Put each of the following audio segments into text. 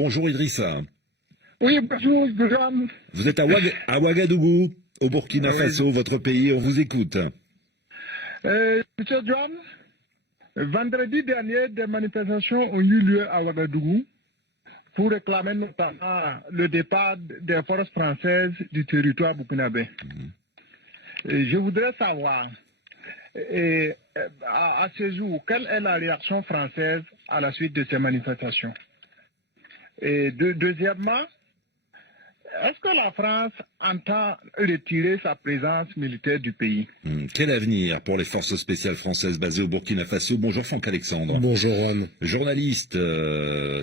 Bonjour Idrissa. Oui, bonjour, Graham. Vous êtes à Ouagadougou, au Burkina Oui. Faso, votre pays, on vous écoute. Monsieur Graham, vendredi dernier, des manifestations ont eu lieu à Ouagadougou pour réclamer notamment le départ des forces françaises du territoire burkinabé. Je voudrais savoir, à ce jour, quelle est la réaction française à la suite de ces manifestations? Et deuxièmement, est-ce que la France entend retirer sa présence militaire du pays? Quel avenir pour les forces spéciales françaises basées au Burkina Faso? Bonjour Franck Alexandre. Bonjour Juan. Journaliste,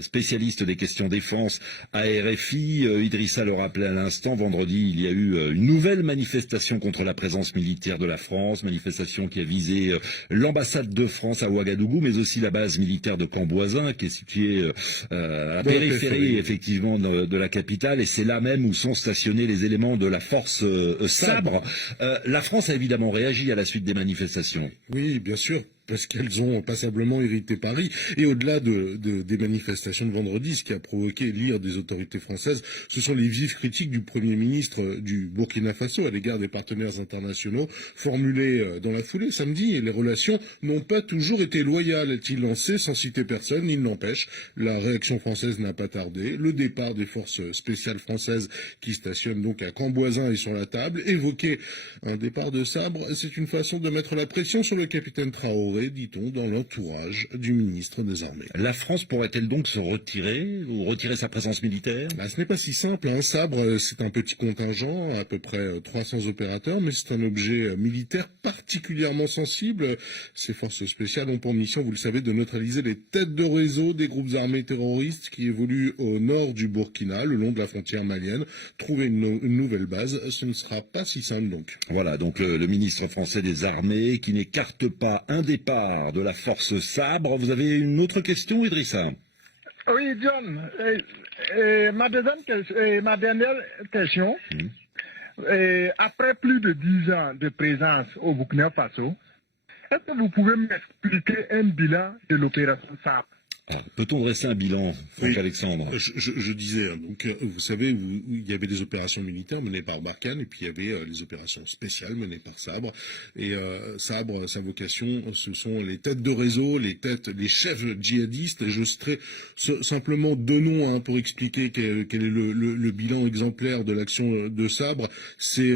spécialiste des questions défense à RFI, Idrissa le rappelait à l'instant, vendredi il y a eu une nouvelle manifestation contre la présence militaire de la France, manifestation qui a visé l'ambassade de France à Ouagadougou, mais aussi la base militaire de Camboisin, qui est située à la périphérie effectivement de la capitale, et c'est là même où sont stationnés les éléments de la force Sabre. La France a évidemment réagi à la suite des manifestations. Oui, bien sûr, parce qu'elles ont passablement irrité Paris. Et au-delà des manifestations de vendredi, ce qui a provoqué l'ire des autorités françaises, ce sont les vives critiques du Premier ministre du Burkina Faso à l'égard des partenaires internationaux, formulées dans la foulée samedi. Et les relations n'ont pas toujours été loyales, a-t-il lancé, sans citer personne. Il n'empêche, la réaction française n'a pas tardé. Le départ des forces spéciales françaises qui stationnent donc à Camboisin est sur la table. Évoquer un départ de Sabre, c'est une façon de mettre la pression sur le capitaine Traoré, dit-on, dans l'entourage du ministre des Armées. La France pourrait-elle donc se retirer ou retirer sa présence militaire? Ce n'est pas si simple. Sabre, c'est un petit contingent, à peu près 300 opérateurs, mais c'est un objet militaire particulièrement sensible. Ces forces spéciales ont pour mission, vous le savez, de neutraliser les têtes de réseau des groupes armés terroristes qui évoluent au nord du Burkina, le long de la frontière malienne. Trouver une nouvelle base, ce ne sera pas si simple donc. Voilà, donc le ministre français des Armées qui n'écarte pas un départ de la force Sabre. Vous avez une autre question, Idrissa? Oui, John. Ma dernière question. Après plus de 10 ans de présence au Burkina Faso, est-ce que vous pouvez m'expliquer un bilan de l'opération Sabre? Peut-on dresser un bilan, Franck Oui. Alexandre? Je disais, donc, vous savez, il y avait des opérations militaires menées par Barkhane, et puis il y avait les opérations spéciales menées par Sabre. Et Sabre, sa vocation, ce sont les têtes de réseau, les chefs djihadistes. Et je citerai simplement deux noms pour expliquer quel est le bilan exemplaire de l'action de Sabre. C'est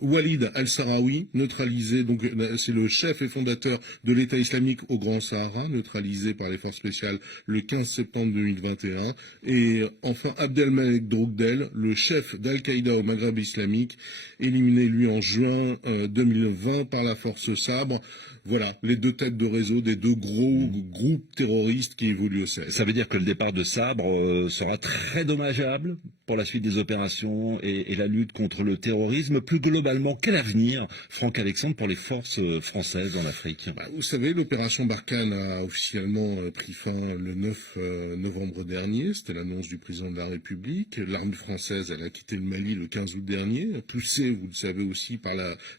Walid al-Sahraoui, neutralisé, donc c'est le chef et fondateur de l'État islamique au Grand Sahara, neutralisé par les forces spéciales le 15 septembre 2021, et enfin Abdelmalek Droukdel, le chef d'Al-Qaïda au Maghreb islamique, éliminé lui en juin 2020 par la force Sabre. Voilà, les deux têtes de réseau des deux gros groupes terroristes qui évoluent au Sahel. Ça veut dire que le départ de Sabre sera très dommageable pour la suite des opérations et la lutte contre le terrorisme. Plus globalement, quel avenir, Franck Alexandre, pour les forces françaises en Afrique? Vous savez, l'opération Barkhane a officiellement pris fin le 9 novembre dernier. C'était l'annonce du président de la République. L'armée française, elle a quitté le Mali le 15 août dernier, poussée, vous le savez aussi,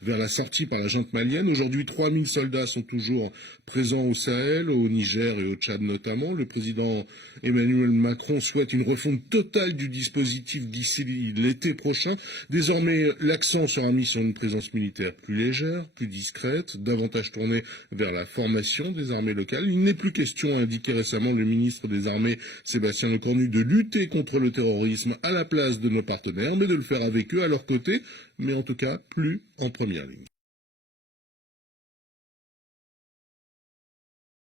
vers la sortie par la junte malienne. Aujourd'hui, 3000 soldats sont toujours présents au Sahel, au Niger et au Tchad notamment. Le président Emmanuel Macron souhaite une refonte totale du dispositif d'ici l'été prochain. Désormais, l'accent sera mis sur une présence militaire plus légère, plus discrète, davantage tournée vers la formation des armées locales. Il n'est plus question, a indiqué récemment le ministre des Armées Sébastien Lecornu, de lutter contre le terrorisme à la place de nos partenaires, mais de le faire avec eux, à leur côté, mais en tout cas plus en première ligne.